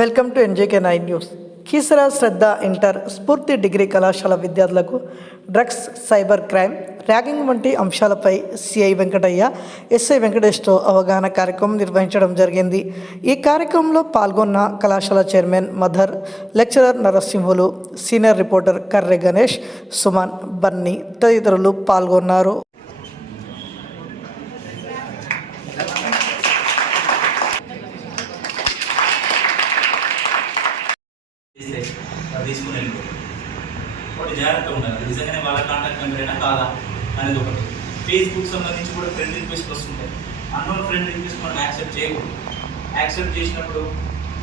Welcome to NJK nine news. Keesara Shraddha inter Sphoorthi degree కళాశాల విద్యార్థులకు drugs cyber crime ragging వంటి అంశాలపై CI Venkataiah SI వెంకటేష్తో అవగాహన కార్యక్రమం నిర్వహించడం జరిగింది. ఈ కార్యక్రమంలో పాల్గొన్న కళాశాల chairman mother lecturer Narasimhulu senior reporter Karre Ganesh Suman Bunny తదితరులు పాల్గొన్నారు చేస్తే అది తీసుకుని వెళ్ళిపోతారు ఒకటి జాగ్రత్త ఉండాలి. నిజంగానే వాళ్ళ కాంటాక్ట్ నెంబరేనా కాదా అనేది ఒకటి. ఫేస్బుక్ సంబంధించి కూడా ఫ్రెండ్ రిక్వెస్ట్ వస్తుంటాయి. అన్నోన్ ఫ్రెండ్ రిక్వెస్ట్ మనం యాక్సెప్ట్ చేయకూడదు. యాక్సెప్ట్ చేసినప్పుడు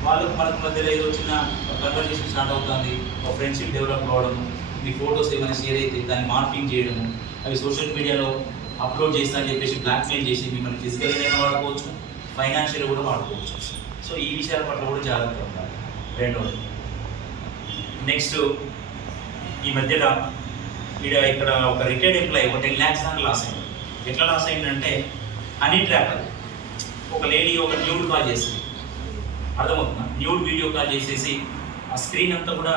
వాళ్ళకు మనకు మధ్యలో ఏదో చిన్న కన్వర్జేషన్ స్టార్ట్ అవుతుంది. ఒక ఫ్రెండ్షిప్ డెవలప్ అవ్వడము మీ ఫొటోస్ ఏమైనా షేర్ అయితే దాన్ని మార్పింగ్ చేయడము అవి సోషల్ మీడియాలో అప్లోడ్ చేస్తా అని చెప్పేసి బ్లాక్మెయిల్ చేసి మిమ్మల్ని ఫిజికల్గా అయినా వాడుకోవచ్చు ఫైనాన్షియల్ కూడా వాడుకోవచ్చు. సో ఈ విషయాల పట్ల కూడా జాగ్రత్త ఉండాలి. రెండోది. నెక్స్ట్ ఈ మధ్యలో ఈడ ఇక్కడ ఒక రిటైర్డ్ ఎంప్లాయీ ఒక టెన్ ల్యాక్స్ దాకా లాస్ అయింది. ఎట్లా లాస్ అయిందంటే హనీ ట్రాప్ అది ఒక లేడీ ఒక న్యూడ్ కాల్ చేసింది. అర్థమవుతుందా? న్యూడ్ వీడియో కాల్ చేసేసి ఆ స్క్రీన్ అంతా కూడా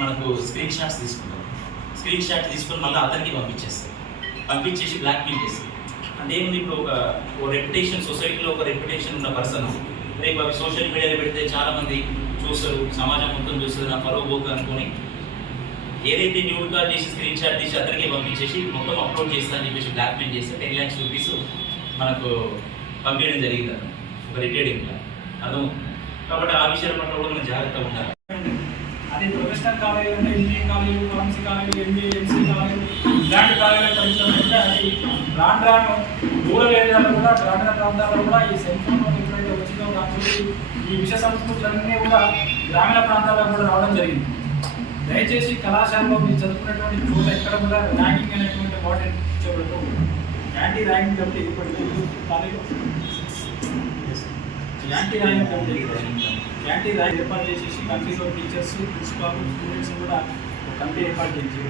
మనకు స్క్రీన్ షాట్స్ తీసుకుంటాం. స్క్రీన్ షాట్ తీసుకొని మళ్ళీ అతనికి పంపించేస్తాయి పంపించేసి బ్లాక్మెయిల్ చేస్తుంది అంటే ఏముంది ఇప్పుడు ఒక ఒక రెప్యుటేషన్ సొసైటీలో ఒక రెప్యుటేషన్ ఉన్న పర్సన్ రేపు అవి సోషల్ మీడియాలో పెడితే చాలామంది చూస్తారు సమాజం మొత్తం చూస్తుంది నా పరువు పోతుంది అనుకొని ఏదైతే న్యూడ్ కాల్ చేసి స్క్రీన్ షాట్ తీసి అతనికి పంపించేసి మొత్తం అప్లోడ్ చేస్తానని చెప్పేసి బ్లాక్మెయిల్ చేస్తే టెన్ ల్యాక్స్ రూపీస్ మనకు పంపించడం జరిగింది అతను. ఒక రిటైర్డ్ ఎంప్లాయ్ అర్థం కాబట్టి ఆ విషయాల పట్ల కూడా మనం జాగ్రత్తగా ఉండాలి. అది ప్రొఫెషనల్ కాలేజ్ అంటే engineering college pharmacy college MBA MC college ఇలాంటి కాలేజీల పరిస్థితులు అయితే అది రాను రాను రూరల్ ఏరియాలో కూడా గ్రామీణ ప్రాంతాల్లో కూడా ఈ సెల్ ఫోన్ ఎప్పుడైతే వచ్చిందో కాబట్టి ఈ విషయ సంస్కృతులన్నీ కూడా గ్రామీణ ప్రాంతాల్లో కూడా రావడం జరిగింది. దయచేసి కళాశాలలో మీరు చదువుకున్నటువంటి చోట ఎక్కడ కూడా ర్యాంకింగ్ అనేటువంటి వాటిని చూడటం యాంటీ ర్యాంకింగ్ కమిటీ ఇప్పటికీ anti ragging committee anti rag ఏర్పాటు చేసేసి కంట్రీలో టీచర్స్ ప్రిన్సిపాల్ స్టూడెంట్స్ కూడా కమిటీ ఏర్పాటు చేసి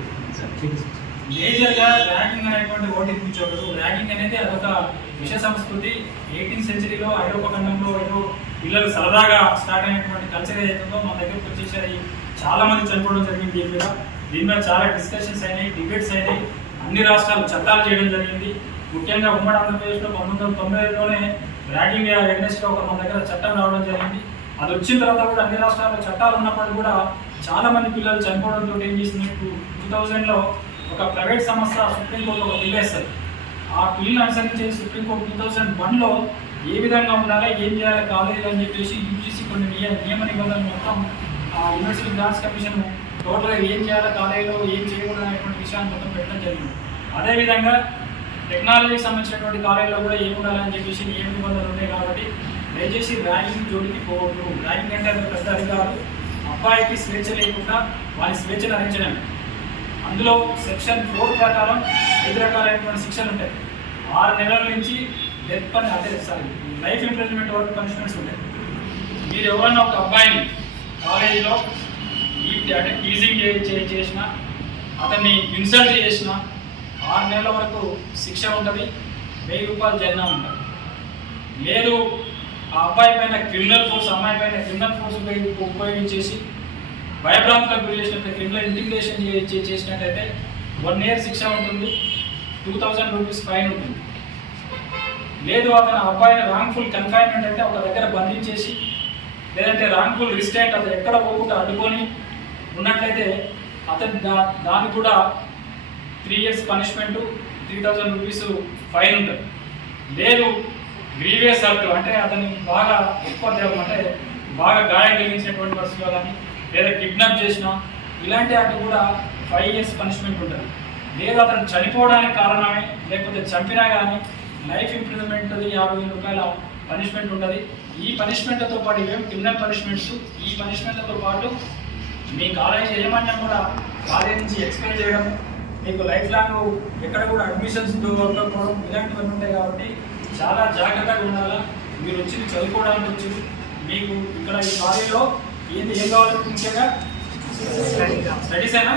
మేజర్గా ర్యాంకింగ్ అనేటువంటి ఓటు ఇప్పించకూడదు ర్యాంకింగ్ అనేది అదొక విష సంస్కృతి. ఎయిటీన్త్ సెంచరీలో ఐరోపా ఖండంలో ఏదో పిల్లలు సరదాగా స్టార్ట్ అయినటువంటి కల్చర్ ఏదైతుందో మన దగ్గరకు వచ్చేసి అది చాలా మంది చనిపోవడం జరిగింది దీని మీద. దీని మీద చాలా డిస్కషన్స్ అయినాయి డిబేట్స్ అయినాయి. అన్ని రాష్ట్రాలు చట్టాలు చేయడం జరిగింది. ముఖ్యంగా ఉమ్మడి ఆంధ్రప్రదేశ్లో పంతొమ్మిది వందల తొంభై ఐదులోనే ర్యాగింగ్ అగెన్స్ట్గా ఒక మన దగ్గర చట్టం రావడం జరిగింది. అది వచ్చిన తర్వాత కూడా అన్ని రాష్ట్రాల్లో చట్టాలు ఉన్నప్పటికీ కూడా చాలా మంది పిల్లలు చనిపోవడంతో ఏం చేసింది టూ థౌజండ్లో ఒక ప్రైవేట్ సంస్థ సుప్రీంకోర్టు ఒక బిల్ వేస్తుంది. ఆ బిల్లు అనుసరించి సుప్రీంకోర్టు టూ థౌజండ్ వన్లో ఏ విధంగా ఉండాలి ఏం చేయాలి కాలేజీలు అని చెప్పేసి యూజీసీ కొన్ని నియమ నిబంధనలు మొత్తం ఆ యూనివర్సిటీ గ్రాంట్స్ కమిషన్ టోటల్గా ఏం చేయాలి కాలేజీలో ఏం చేయకూడదు అనేటువంటి విషయాన్ని మొత్తం పెట్టడం జరిగింది. అదేవిధంగా టెక్నాలజీకి సంబంధించినటువంటి కాలేజీలో కూడా ఏం ఉండాలని చెప్పేసి ఏమి నిబంధనలు ఉన్నాయి కాబట్టి దయచేసి ర్యాంకింగ్ జోడికి పోవద్దు. ర్యాంకింగ్ అంటే అది పెద్ద అధికారులు అబ్బాయికి స్వేచ్ఛ లేకుండా వారి స్వేచ్ఛను అందించడం అందులో సెక్షన్ ఫోర్ ప్రకారం ఐదు రకాలైనటువంటి శిక్షలు ఉంటాయి. ఆరు నెలల నుంచి డెత్ పని అదే సారీ లైఫ్ ఇంప్రిజన్మెంట్ వరకు పనిష్మెంట్స్ ఉంటాయి. మీరు ఎవరన్నా ఒక అబ్బాయిని కాలేజీలో అంటే టీజింగ్ చేసిన అతన్ని ఇన్సల్ట్ చేసిన ఆరు నెలల వరకు శిక్ష ఉంటుంది వెయ్యి రూపాయలు జరినా ఉంటుంది. లేదు ఆ అబ్బాయి పైన క్రిమినల్ ఫోర్స్ అమ్మాయి పైన క్రిమినల్ ఫోర్స్ ఉపయోగించేసి భయభ్రాంతులకు గురి చేసినట్లయితే క్రిమినల్ ఇంటిగ్రేషన్ చేసినట్టయితే వన్ ఇయర్ శిక్ష ఉంటుంది టూ థౌజండ్ రూపీస్ ఫైన్ ఉంటుంది. లేదు అతను అబ్బాయిని రాంగ్ఫుల్ కన్ఫైన్మెంట్ అయితే ఒక దగ్గర బంధించేసి లేదంటే రాంగ్ఫుల్ రిస్టెంట్ అతను ఎక్కడ పోకుండా అడ్డుకొని ఉన్నట్లయితే అతను దా దానికి కూడా three years punishment three thousand rupees fine ఉంటుంది. లేదు గ్రీవియస్ హర్ట్ అంటే అతన్ని బాగా ఎక్కువ దేవం అంటే బాగా గాయం కలిగించినటువంటి పరిస్థితులు కానీ లేదా కిడ్నాప్ చేసిన ఇలాంటి వాటి కూడా ఫైవ్ ఇయర్స్ పనిష్మెంట్ ఉంటుంది. లేదు అతను చనిపోవడానికి కారణమే లేకపోతే చంపినా కానీ లైఫ్ ఇంప్రిజన్మెంట్ యాభై వేల రూపాయల పనిష్మెంట్ ఉంటుంది ఈ పనిష్మెంట్లతో పాటు ఇవేం క్రిమినల్ పనిష్మెంట్స్ ఈ పనిష్మెంట్లతో పాటు మీ కాలేజ్ యజమాన్యం కూడా కాలేజ్ నుంచి ఎక్స్పెల్ చేయడం మీకు లైఫ్ లాంగ్ ఎక్కడ కూడా అడ్మిషన్స్ దొరకకపోవడం ఇలాంటివన్నీ ఉంటాయి కాబట్టి చాలా జాగ్రత్తగా ఉండాలా. మీరు వచ్చి చదువుకోవడానికి వచ్చి మీకు ఇక్కడ ఈ కాలేజీలో ఏంది ఏం కావాలి ముఖ్యంగా స్టడీస్ అయినా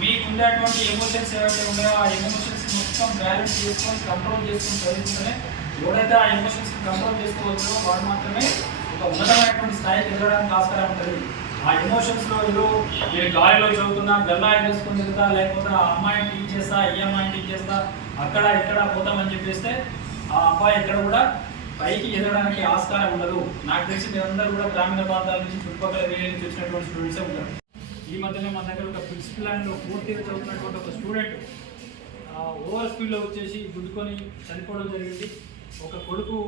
మీకు ఉండేటువంటి ఎమోషన్స్ ఏవైతే ఉన్నాయో ఆ ఎమోషన్స్ మొత్తం బ్యాలెన్స్ చేసుకొని కంట్రోల్ చేసుకొని చదివిస్తేనే ఎవరైతే ఆ ఎమోషన్స్ కంట్రోల్ చేసుకోవచ్చో వాడు మాత్రమే ఒక ఉన్నతమైనటువంటి స్థాయికి ఎదగడానికి ఆస్కారం ఉంటుంది. ఆ ఎమోషన్స్లో ఏదో నేను గాలిలో చదువుతున్నా గల్లా వేసుకొని తిరుగుతా లేకపోతే ఆ అమ్మాయిని టీచ్ చేస్తా ఈ అమ్మాయిని టీచ్ చేస్తా అక్కడ ఇక్కడ పోతామని చెప్పేస్తే ఆ అబ్బాయి ఎక్కడ కూడా పైకి ఎదగడానికి ఆస్కారం ఉండదు. నాకు తెలిసి మీరందరూ కూడా గ్రామీణ ప్రాంతాల నుంచి చుట్టుపక్కల వేరే నుంచి వచ్చినటువంటి స్టూడెంట్సే ఉంటారు. ఈ మధ్యనే మన దగ్గర ఒక ఫిక్స్ ప్లాన్లో పూర్తిగా చదువుతున్నటువంటి ఒక స్టూడెంట్ ఓవర్ స్పీడ్లో వచ్చేసి గుద్దుకొని చనిపోవడం జరిగింది. ఒక కొడుకు